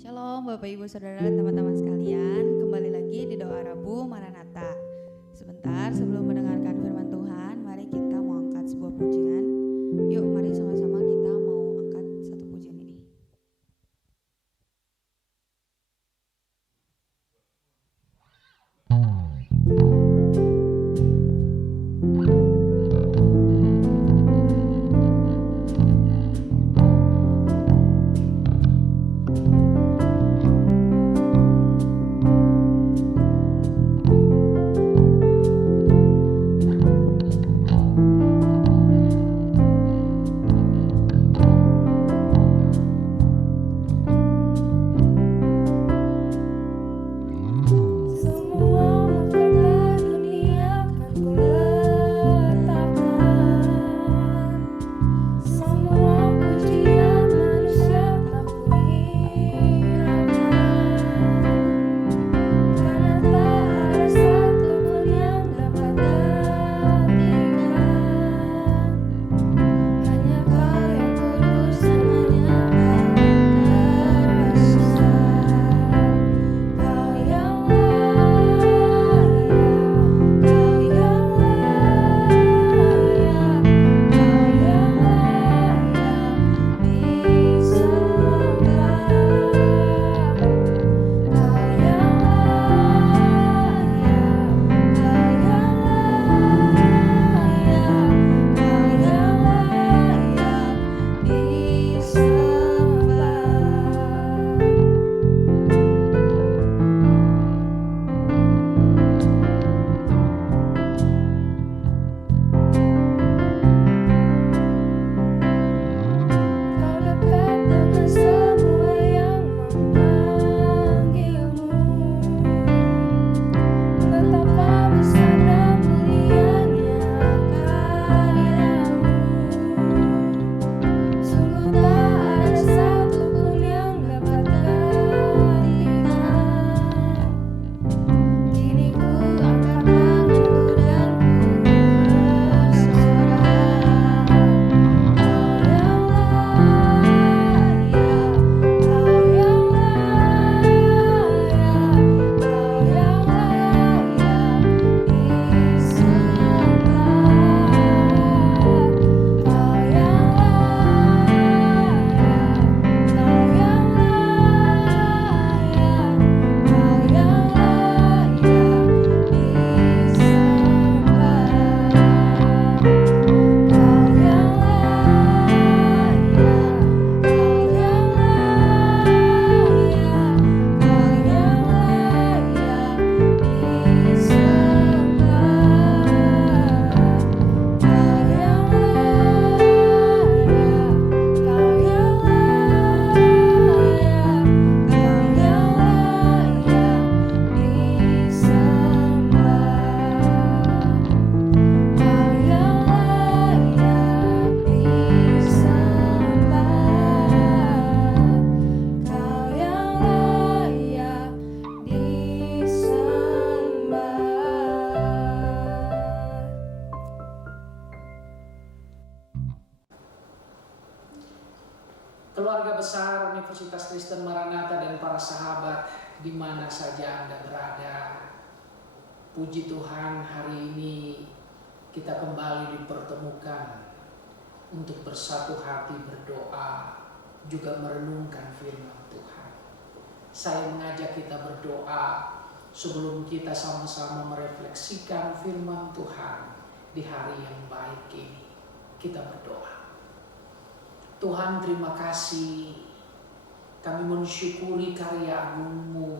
Shalom Bapak Ibu Saudara dan teman-teman sekalian, kembali lagi di Doa Rabu Maranatha. Sebentar sebelum mendengarkan firman Tuhan, mari kita mau angkat sebuah pujian. Yuk mari sama-sama kita mau angkat satu pujian ini. Keluarga besar Universitas Kristen Maranatha dan para sahabat di mana saja Anda berada, puji Tuhan, hari ini kita kembali dipertemukan untuk bersatu hati berdoa, juga merenungkan firman Tuhan. Saya mengajak kita berdoa sebelum kita sama-sama merefleksikan firman Tuhan di hari yang baik ini. Kita berdoa. Tuhan, terima kasih, kami mensyukuri karya agung-Mu,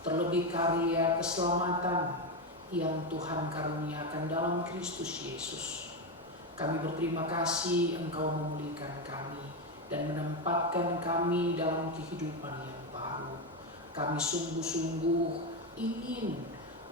terlebih karya keselamatan yang Tuhan karuniakan dalam Kristus Yesus. Kami berterima kasih Engkau memulihkan kami dan menempatkan kami dalam kehidupan yang baru. Kami sungguh-sungguh ingin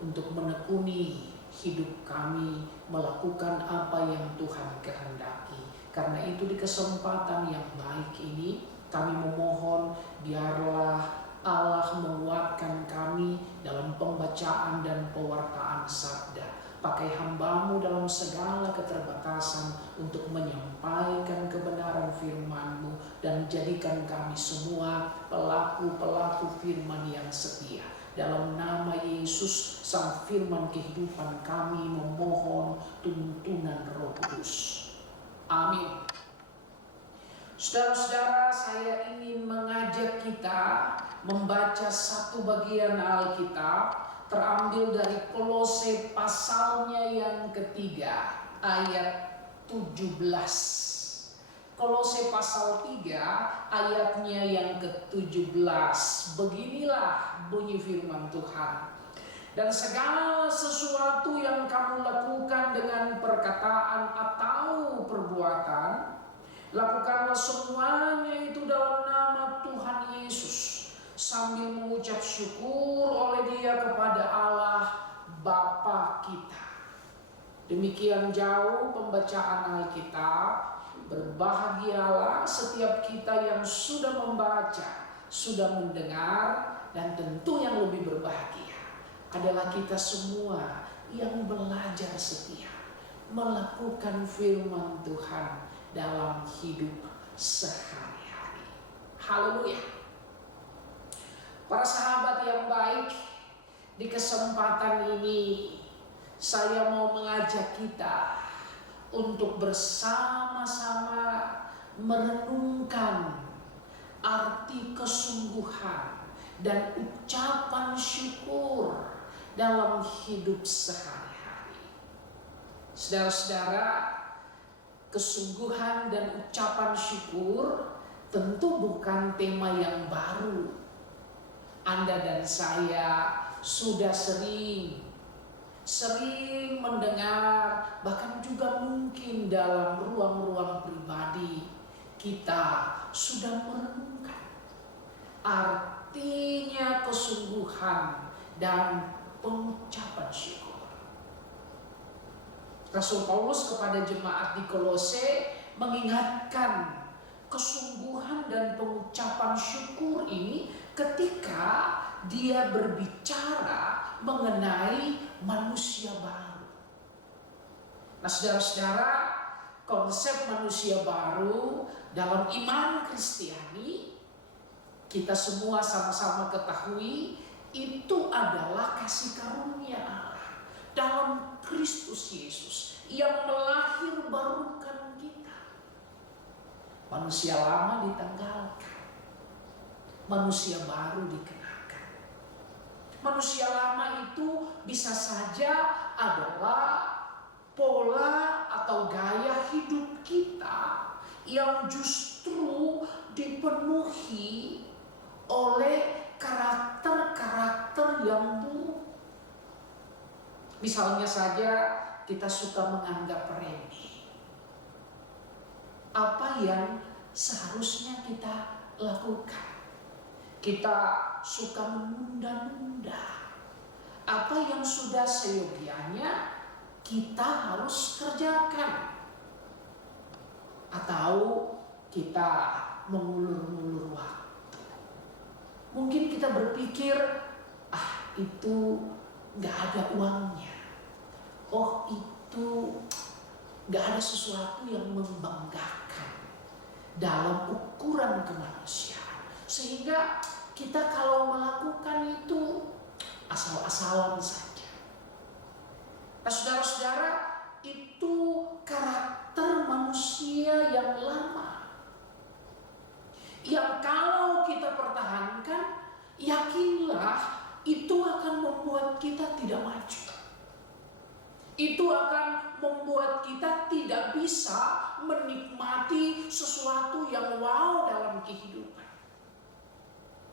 untuk menekuni hidup kami, melakukan apa yang Tuhan kehendaki. Karena itu di kesempatan yang baik ini kami memohon biarlah Allah menguatkan kami dalam pembacaan dan pewartaan sabda. Pakai hamba-Mu dalam segala keterbatasan untuk menyampaikan kebenaran firman-Mu dan jadikan kami semua pelaku pelaku firman yang setia. Dalam nama Yesus, Sang Firman kehidupan, kami memohon tuntunan Roh Kudus. Amin. Saudara-saudara, saya ingin mengajak kita membaca satu bagian Alkitab terambil dari Kolose pasalnya yang ketiga, ayat 17. Kolose pasal 3 ayatnya yang ke-17. Beginilah bunyi firman Tuhan. Dan segala sesuatu yang kamu lakukan dengan perkataan atau perbuatan, lakukanlah semuanya itu dalam nama Tuhan Yesus, sambil mengucap syukur oleh Dia kepada Allah Bapa kita. Demikian jauh pembacaan Alkitab. Berbahagialah setiap kita yang sudah membaca, sudah mendengar, dan tentu yang lebih berbahagia adalah kita semua yang belajar setia melakukan firman Tuhan dalam hidup sehari-hari. Haleluya. Para sahabat yang baik, di kesempatan ini saya mau mengajak kita untuk bersama-sama merenungkan arti kesungguhan dan ucapan syukur dalam hidup sehari-hari. Saudara-saudara, kesungguhan dan ucapan syukur tentu bukan tema yang baru. Anda dan saya sudah sering mendengar, bahkan juga mungkin dalam ruang-ruang pribadi kita sudah merenungkan artinya kesungguhan dan pengucapan syukur. Rasul Paulus kepada jemaat di Kolose mengingatkan kesungguhan dan pengucapan syukur ini ketika dia berbicara mengenai manusia baru. Nah, saudara-saudara, konsep manusia baru dalam iman Kristiani, kita semua sama-sama ketahui, itu adalah kasih karunia Allah dalam Kristus Yesus yang melahirbarukan kita. Manusia lama ditanggalkan, manusia baru dikenakan. Manusia lama itu bisa saja adalah pola atau gaya hidup kita yang justru dipenuhi oleh karakter-karakter yang buruk. Misalnya saja kita suka menganggap remeh apa yang seharusnya kita lakukan. Kita suka menunda-nunda apa yang sudah seyogianya kita harus kerjakan. Atau kita mengulur-ngulur waktu. Mungkin kita berpikir, itu gak ada uangnya. Oh, itu gak ada sesuatu yang membanggakan dalam ukuran kemanusiaan. Sehingga kita kalau melakukan itu asal-asalan saja. Nah, saudara-saudara, itu karakter manusia yang lama, yang kalau kita pertahankan, yakinlah itu akan membuat kita tidak maju. Itu akan membuat kita tidak bisa menikmati sesuatu yang wow dalam kehidupan.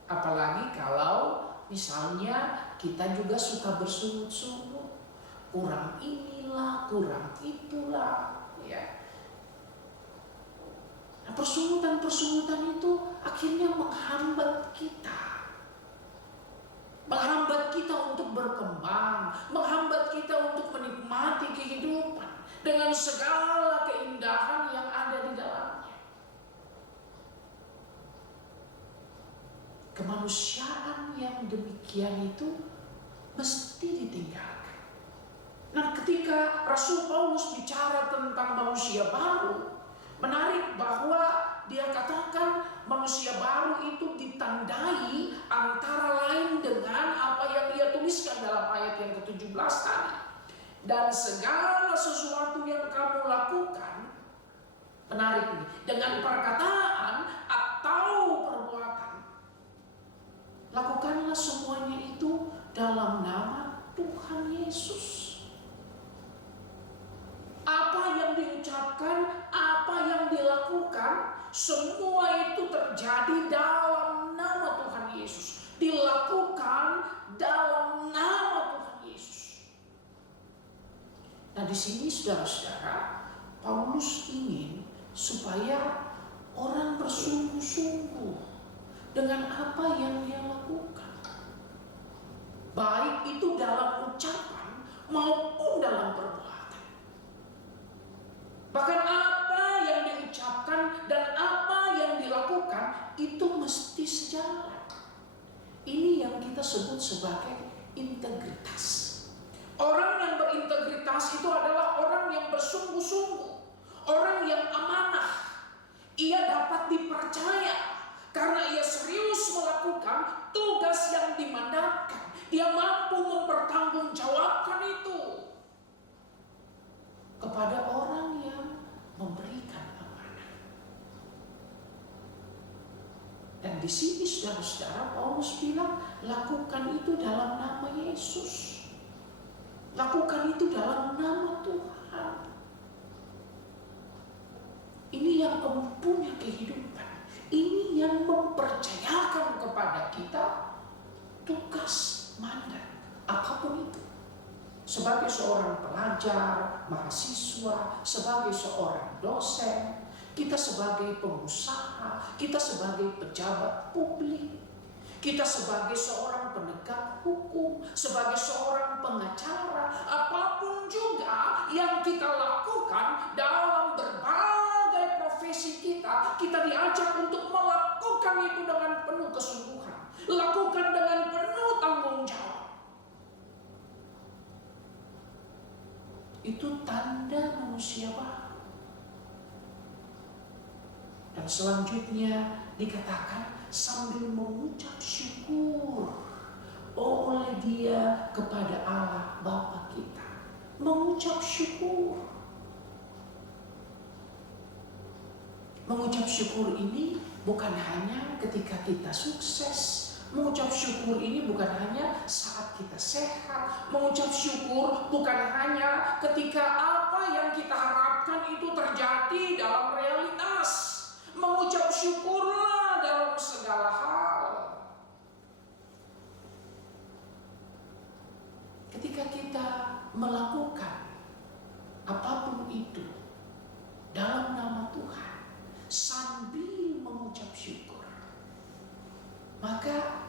Apalagi kalau misalnya kita juga suka bersungut-sungut, kurang inilah, kurang itulah, ya. Nah, persungutan-persungutan itu akhirnya menghambat kita. Menghambat kita untuk berkembang, menghambat kita untuk menikmati kehidupan dengan segala keindahan yang ada di dalamnya. Kemanusiaan yang demikian itu mesti ditinggalkan. Nah, ketika Rasul Paulus bicara tentang manusia baru, menarik bahwa dia katakan manusia baru itu ditandai antara lain dengan apa yang dia tuliskan dalam ayat yang ke-17 tadi. Dan segala sesuatu yang kamu lakukan, menarik ini, dengan perkataan atau perbuatan, lakukanlah semuanya itu dalam nama Tuhan Yesus. Apa yang diucapkan, apa yang dilakukan, semua itu terjadi dalam nama Tuhan Yesus. Dilakukan dalam nama Tuhan Yesus. Nah, di sini saudara-saudara, Paulus ingin supaya orang bersungguh-sungguh dengan apa yang dia lakukan. Baik itu dalam ucapan maupun dalam perbuatan. Bahkan apa yang diucapkan dan apa yang dilakukan itu mesti sejalan. Ini yang kita sebut sebagai integritas. Orang yang berintegritas itu adalah orang yang bersungguh-sungguh, orang yang amanah. Ia dapat dipercaya karena ia serius melakukan tugas yang dimandatkan. Dia mampu mempertanggungjawabkan itu kepada orang yang memberikan amanah. Dan di sini saudara-saudara, Paulus bilang, lakukan itu dalam nama Yesus. Lakukan itu dalam nama Tuhan. Ini yang mempunyai kehidupan. Ini yang mempercayakan kepada kita tugas mandat apapun itu. Sebagai seorang pelajar, mahasiswa, sebagai seorang dosen, kita sebagai pengusaha, kita sebagai pejabat publik, kita sebagai seorang penegak hukum, sebagai seorang pengacara, apapun juga yang kita lakukan dalam berbagai profesi kita diajak untuk melakukan itu dengan penuh kesungguhan, lakukan dengan penuh tanggung jawab. Itu tanda manusia baru. Dan selanjutnya dikatakan sambil mengucap syukur oleh dia kepada Allah Bapa kita. Mengucap syukur. Mengucap syukur ini bukan hanya ketika kita sukses. Mengucap syukur ini bukan hanya saat kita sehat. Mengucap syukur bukan hanya ketika apa yang kita harapkan itu terjadi dalam realitas. Mengucap syukurlah dalam segala hal. Ketika kita melakukan apapun itu dalam nama Tuhan sambil mengucap syukur, maka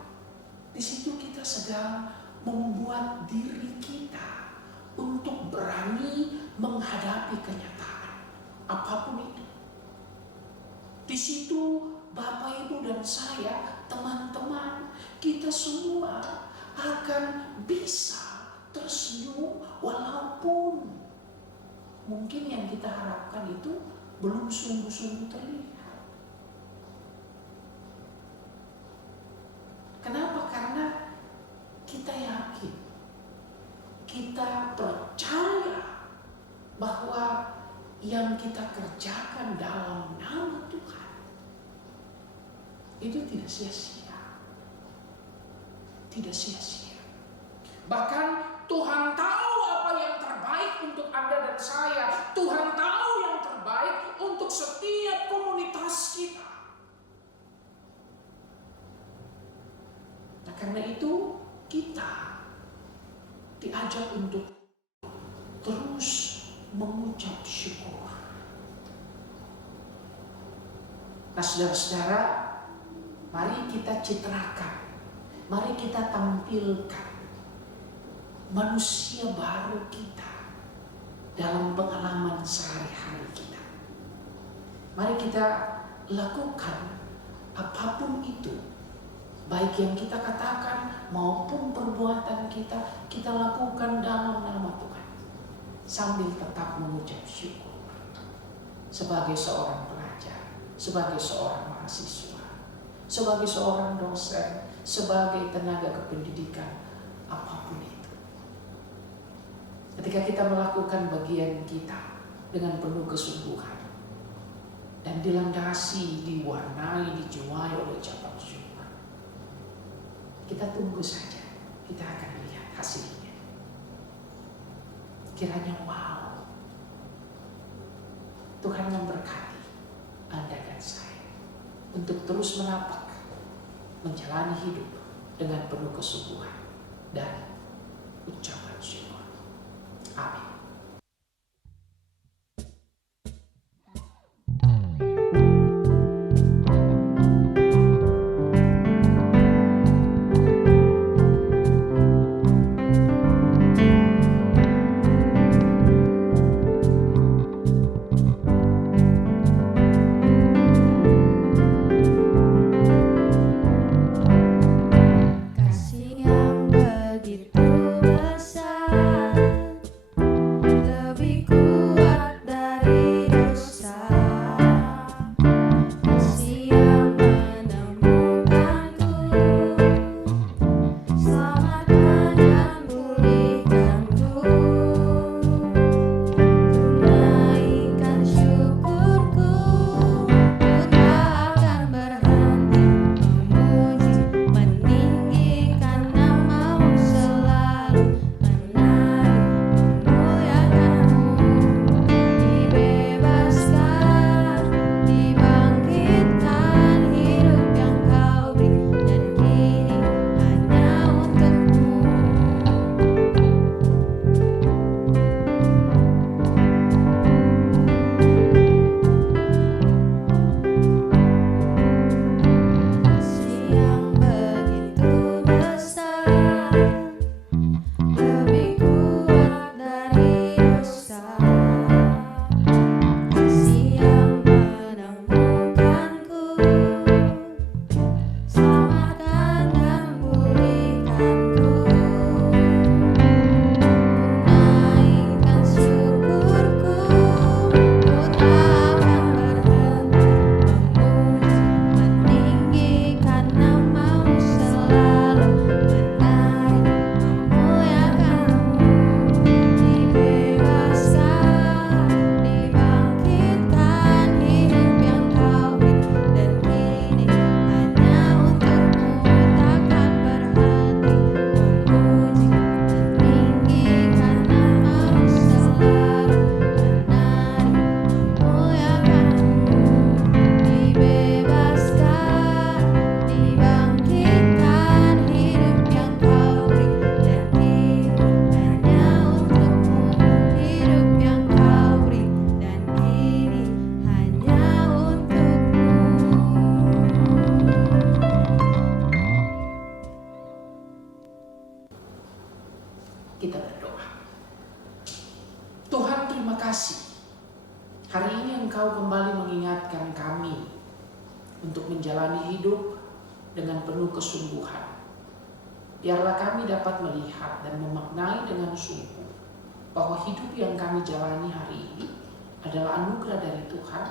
di situ kita sedang membuat diri kita untuk berani menghadapi kenyataan apapun itu. Di situ Bapak, Ibu, dan saya, teman-teman, kita semua akan bisa tersenyum walaupun mungkin yang kita harapkan itu belum sungguh-sungguh terlihat. Kenapa? Karena kita yakin, kita percaya bahwa yang kita kerjakan dalam nama Tuhan itu tidak sia-sia. Tidak sia-sia. Bahkan Tuhan tahu apa yang terbaik untuk Anda dan saya. Tuhan tahu yang terbaik untuk setiap komunitas kita. Nah, karena itu kita diajak untuk terus mengucap syukur. Nah, saudara-saudara, mari kita citrakan, mari kita tampilkan manusia baru kita dalam pengalaman sehari-hari kita. Mari kita lakukan apapun itu, baik yang kita katakan maupun perbuatan kita lakukan dalam nama Tuhan, sambil tetap mengucap syukur. Sebagai seorang pelajar, sebagai seorang mahasiswa, sebagai seorang dosen, sebagai tenaga kependidikan, apapun itu. Ketika kita melakukan bagian kita dengan penuh kesungguhan dan dilandasi, diwarnai, dijuai oleh ucapan syukur, kita tunggu saja, kita akan lihat hasilnya. Kiranya wow, Tuhan memberkati Anda dan saya untuk terus menapak menjalani hidup dengan penuh kesungguhan dan ucapan syukur. Amin. Kasih yang begitu besar, lebih kuat dari dosa. Kasih yang menemukanku, selamatkan dan pulihkanku. Tunaikan syukurku, ku tak akan berhenti memuji, meninggikan namamu selalu, menari memuliakanmu. Dibebaskan, dibangkitkan hidup yang kau beri, dan kini hanya untukmu. Kasih yang begitu besar, lebih kuat dari dosa. Kasih yang menemukanku, selamatkan dan pulihkanku. Tunaikan syukurku, ku tak akan berhenti memuji, meninggikan namamu selalu, menari memuliakanmu. Dibebaskan, dibangkitkan hidup yang kau beri, dan kini hanya untukmu. Takkan berhenti memuji, meninggikan namamu selalu, menari memuliakanmu. Dibebaskan, dibangkitkan hidup yang kau beri, dan kini hanya untukmu. Hidup yang kau beri, dan kini hanya untukmu. Kita berdoa. Tuhan, terima kasih. Hari ini Engkau kembali mengingatkan kami untuk menjalani hidup dengan penuh kesungguhan. Biarlah kami dapat melihat dan memaknai dengan sungguh bahwa hidup yang kami jalani hari ini adalah anugerah dari Tuhan,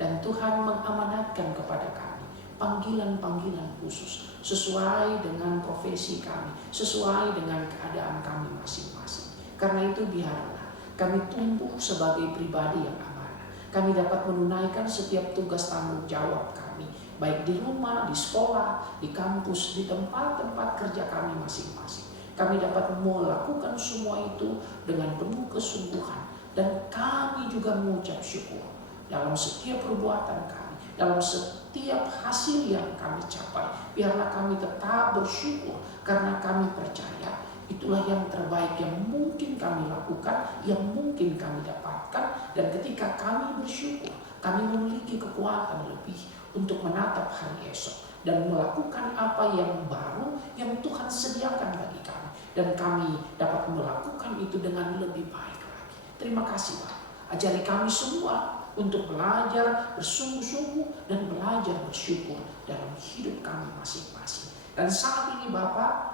dan Tuhan mengamanatkan kepada kami panggilan-panggilan khusus sesuai dengan profesi kami, sesuai dengan keadaan kami masing-masing. Karena itu biarlah kami tumbuh sebagai pribadi yang amanah. Kami dapat menunaikan setiap tugas tanggung jawab kami, baik di rumah, di sekolah, di kampus, di tempat-tempat kerja kami masing-masing. Kami dapat melakukan semua itu dengan penuh kesungguhan, dan kami juga mengucap syukur dalam setiap perbuatan kami, dalam setiap hasil yang kami capai. Biarlah kami tetap bersyukur, karena kami percaya itulah yang terbaik yang mungkin kami lakukan, yang mungkin kami dapatkan. Dan ketika kami bersyukur, kami memiliki kekuatan lebih untuk menatap hari esok dan melakukan apa yang baru yang Tuhan sediakan bagi kami, dan kami dapat melakukan itu dengan lebih baik lagi. Terima kasih Pak. Ajari kami semua untuk belajar bersungguh-sungguh dan belajar bersyukur dalam hidup kami masing-masing. Dan saat ini Bapak,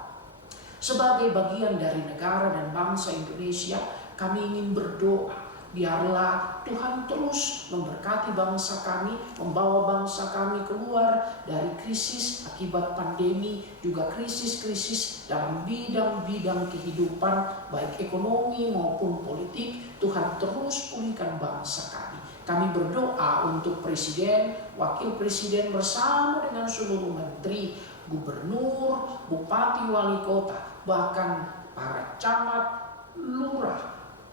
sebagai bagian dari negara dan bangsa Indonesia, kami ingin berdoa Biarlah Tuhan terus memberkati bangsa kami, membawa bangsa kami keluar dari krisis akibat pandemi, juga krisis-krisis dalam bidang-bidang kehidupan, baik ekonomi maupun politik. Tuhan terus pulihkan bangsa kami. Kami berdoa untuk presiden, wakil presiden bersama dengan seluruh menteri, gubernur, bupati, wali kota, bahkan para camat, lurah,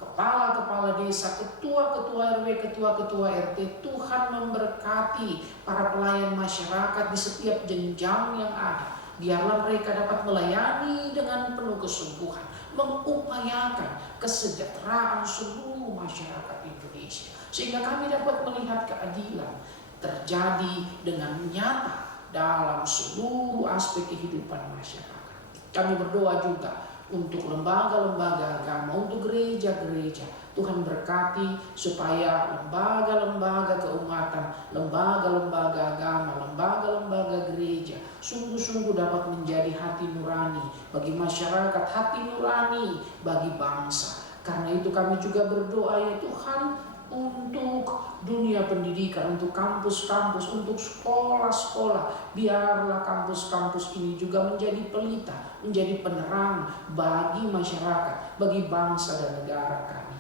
kepala-kepala desa, ketua-ketua RW, ketua-ketua RT. Tuhan memberkati para pelayan masyarakat di setiap jenjang yang ada. Biarlah mereka dapat melayani dengan penuh kesungguhan, mengupayakan kesejahteraan seluruh masyarakat Indonesia, sehingga kami dapat melihat keadilan terjadi dengan nyata dalam seluruh aspek kehidupan masyarakat. Kami berdoa juga untuk lembaga-lembaga agama, untuk gereja-gereja. Tuhan berkati supaya lembaga-lembaga keumatan, lembaga-lembaga agama, lembaga-lembaga gereja sungguh-sungguh dapat menjadi hati nurani bagi masyarakat, hati nurani bagi bangsa. Karena itu kami juga berdoa, ya Tuhan, untuk dunia pendidikan, untuk kampus-kampus, untuk sekolah-sekolah. Biarlah kampus-kampus ini juga menjadi pelita, menjadi penerang bagi masyarakat, bagi bangsa dan negara kami.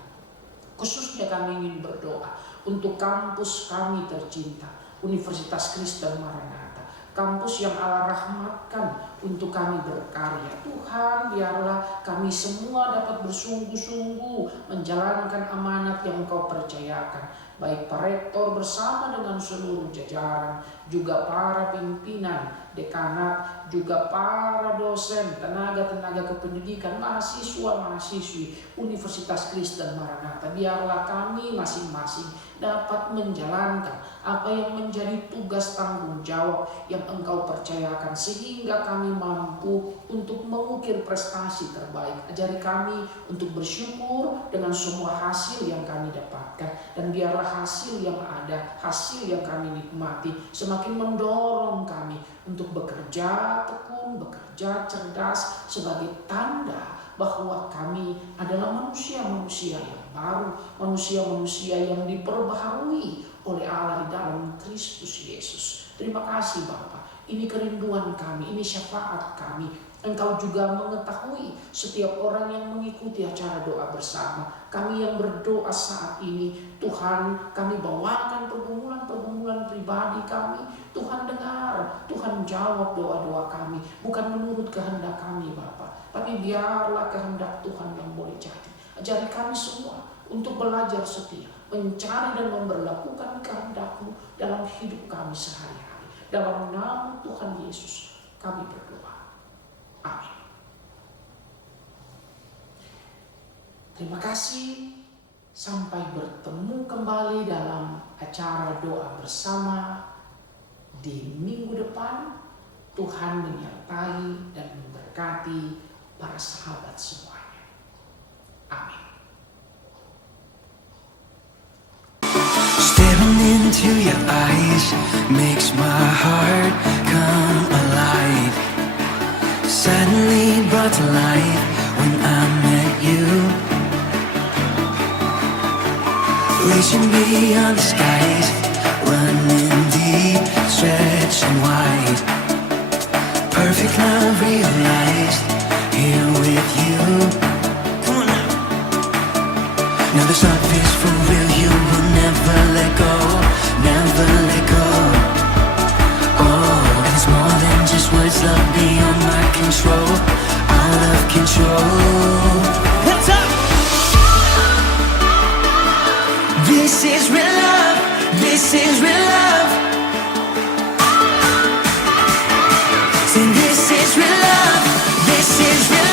Khususnya kami ingin berdoa untuk kampus kami tercinta, Universitas Kristen Maranatha, kampus yang Allah rahmatkan untuk kami berkarya. Tuhan, biarlah kami semua dapat bersungguh-sungguh menjalankan amanat yang Engkau percayakan. Baik Pak Rektor bersama dengan seluruh jajaran, juga para pimpinan dekanat, juga para dosen, tenaga-tenaga kependidikan, mahasiswa-mahasiswi Universitas Kristen Maranatha. Biarlah kami masing-masing dapat menjalankan apa yang menjadi tugas tanggung jawab yang Engkau percayakan, sehingga kami mampu untuk mengukir prestasi terbaik. Ajari kami untuk bersyukur dengan semua hasil yang kami dapatkan, dan biarlah hasil yang ada, hasil yang kami nikmati semakin mendorong kami untuk bekerja tekun, bekerja cerdas, sebagai tanda bahwa kami adalah manusia-manusia yang baru, manusia-manusia yang diperbaharui oleh Allah di dalam Kristus Yesus. Terima kasih Bapa. Ini kerinduan kami, ini syafaat kami. Engkau juga mengetahui setiap orang yang mengikuti acara doa bersama. Kami yang berdoa saat ini, Tuhan, kami bawakan pergumulan-pergumulan pribadi kami. Tuhan dengar, Tuhan jawab doa-doa kami. Bukan menurut kehendak kami Bapa, tapi biarlah kehendak Tuhan yang boleh jadi. Ajari kami semua untuk belajar setia, mencari dan memberlakukan kehendak-Mu dalam hidup kami sehari-hari. Dalam nama Tuhan Yesus kami berdoa. Amin. Terima kasih. Sampai bertemu kembali dalam acara doa bersama di minggu depan. Tuhan menyertai dan memberkati para sahabat semuanya. Amin. Staring into your eyes makes my heart come alive. Suddenly brought to life when I met you. Reaching beyond the skies, running deep, stretching wide. Perfect love realized here with you. Come on now. Now this love is for real. You will never let go, never let go. Oh, and it's more than just words. Love beyond my control, out of control. Hands up. This is real love. This is real love. Say this is real love. This is real